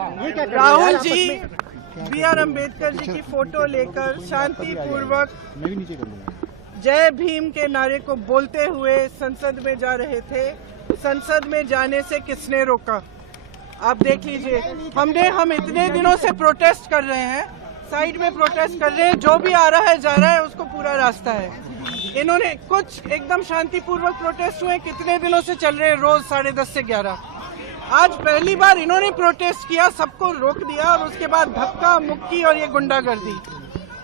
Rahul ji B.R. Ambedkar ji की photo लेकर शांतिपूर्वक जय भीम के नारे को बोलते हुए संसद में जा रहे थे। संसद में जाने से किसने रोका? आप देख लीजिए। हम इतने दिनों से प्रोटेस्ट कर रहे हैं, साइड में प्रोटेस्ट कर रहे हैं, जो भी आ रहा है जा रहा है, उसको पूरा रास्ता है। इन्होंने कुछ एकदम शांतिपूर्वक प्रोटेस्ट हुए, कितने दिनों से चल रहे हैं, रोज 10:30 से 11। आज पहली बार इन्होंने प्रोटेस्ट किया, सबको रोक दिया और उसके बाद धक्का मुक्की और ये गुंडागर्दी।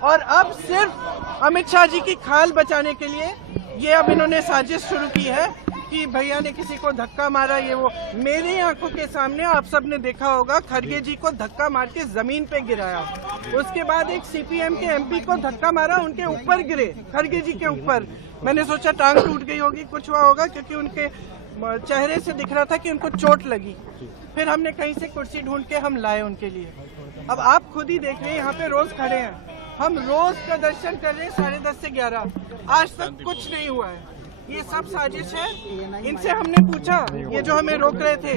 और अब सिर्फ अमित शाह जी की खाल बचाने के लिए ये अब इन्होंने साजिश शुरू की है कि भैया ने किसी को धक्का मारा, ये वो। मेरी आंखों के सामने आप सब ने देखा होगा, खड़गे जी को धक्का मार के जमीन पे गिराया। उसके बाद एक CPM के MP को धक्का मारा, उनके ऊपर गिरे, खड़गे जी के ऊपर। मैंने सोचा टांग टूट गई होगी, कुछ हुआ होगा, क्योंकि उनके चेहरे से दिख रहा था कि उनको चोट लगी। फिर हमने कहीं से कुर्सी ढूंढ के हम लाए उनके लिए। अब आप खुद ही देख रहे हैं, यहाँ पे रोज खड़े हैं, हम रोज प्रदर्शन कर रहे हैं 10:30 से 11। आज तक कुछ नहीं हुआ है, ये सब साजिश है। इनसे हमने पूछा, ये जो हमें रोक रहे थे,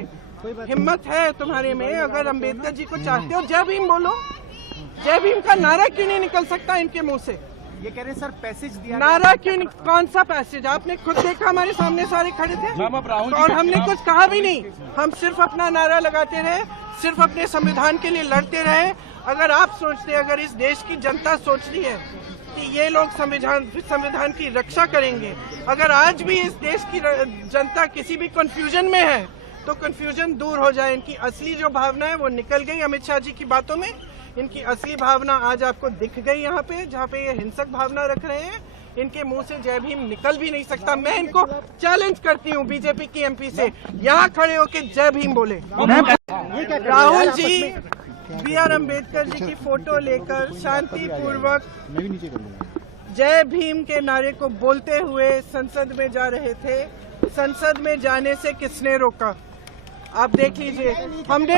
हिम्मत है तुम्हारे में? अगर अम्बेडकर जी को चाहते हो, जय भीम बोलो। जय भीम का नारा क्यों नहीं निकल सकता इनके मुंह से? ये कह रहे सर पैसेज दिया, नारा क्यों नहीं? कौन सा पैसेज? आपने खुद देखा, हमारे सामने सारे खड़े थे और हमने कुछ कहा भी नहीं। हम सिर्फ अपना नारा लगाते रहे, सिर्फ अपने संविधान के लिए लड़ते रहे। अगर आप सोचते, अगर इस देश की जनता सोच रही है कि ये लोग संविधान की रक्षा करेंगे, अगर आज भी इस देश की जनता किसी भी कंफ्यूजन में है, तो कंफ्यूजन दूर हो जाए। इनकी असली जो भावना है वो निकल गई अमित शाह जी की बातों में। इनकी असली भावना आज आपको दिख गई यहाँ पे, जहाँ पे ये हिंसक भावना रख रहे हैं। इनके मुंह से जय भीम निकल भी नहीं सकता। मैं इनको चैलेंज करती हूँ, बीजेपी की MP से, यहाँ खड़े होके जय भीम बोले। राहुल जी B.R. अम्बेडकर जी की फोटो लेकर शांतिपूर्वक जय भीम के नारे को बोलते हुए संसद में जा रहे थे। संसद में जाने से किसने रोका? आप देख लीजिए।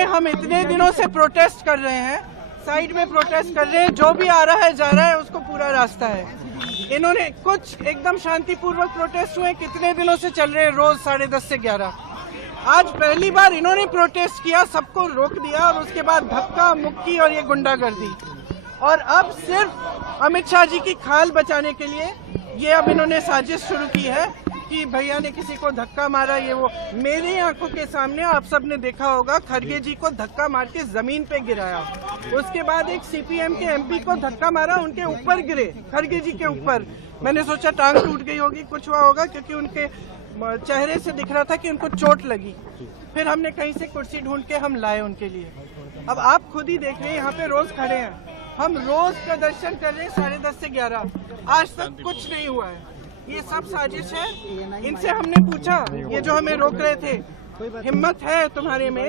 हम इतने दिनों से प्रोटेस्ट कर रहे हैं, साइड में प्रोटेस्ट कर रहे हैं, जो भी आ रहा है जा रहा है, उसको पूरा रास्ता है। इन्होंने कुछ एकदम शांतिपूर्वक प्रोटेस्ट हुए, कितने दिनों से चल रहे हैं, रोज 10:30 से 11। आज पहली बार इन्होंने प्रोटेस्ट किया, सबको रोक दिया और उसके बाद धक्का मुक्की और ये गुंडागर्दी। और अब सिर्फ अमित शाह जी की खाल बचाने के लिए ये अब इन्होंने साजिश शुरू की है कि भैया ने किसी को धक्का मारा, ये वो। मेरी आंखों के सामने आप सब ने देखा होगा, खड़गे जी को धक्का मार के जमीन पे गिराया। उसके बाद एक CPM के MP को धक्का मारा, उनके ऊपर गिरे, खड़गे जी के ऊपर। मैंने सोचा टांग टूट गई होगी, कुछ हुआ होगा, क्योंकि उनके चेहरे से दिख रहा था कि उनको चोट लगी। फिर हमने कहीं से कुर्सी ढूंढ के हम लाए उनके लिए। अब आप खुद ही देख रहे हैं, यहाँ पे रोज खड़े हैं, हम रोज प्रदर्शन कर रहे हैं 10:30 से 11। आज तक कुछ नहीं हुआ है, ये सब साजिश है। इनसे हमने पूछा, ये जो हमें रोक रहे थे, हिम्मत है तुम्हारे में?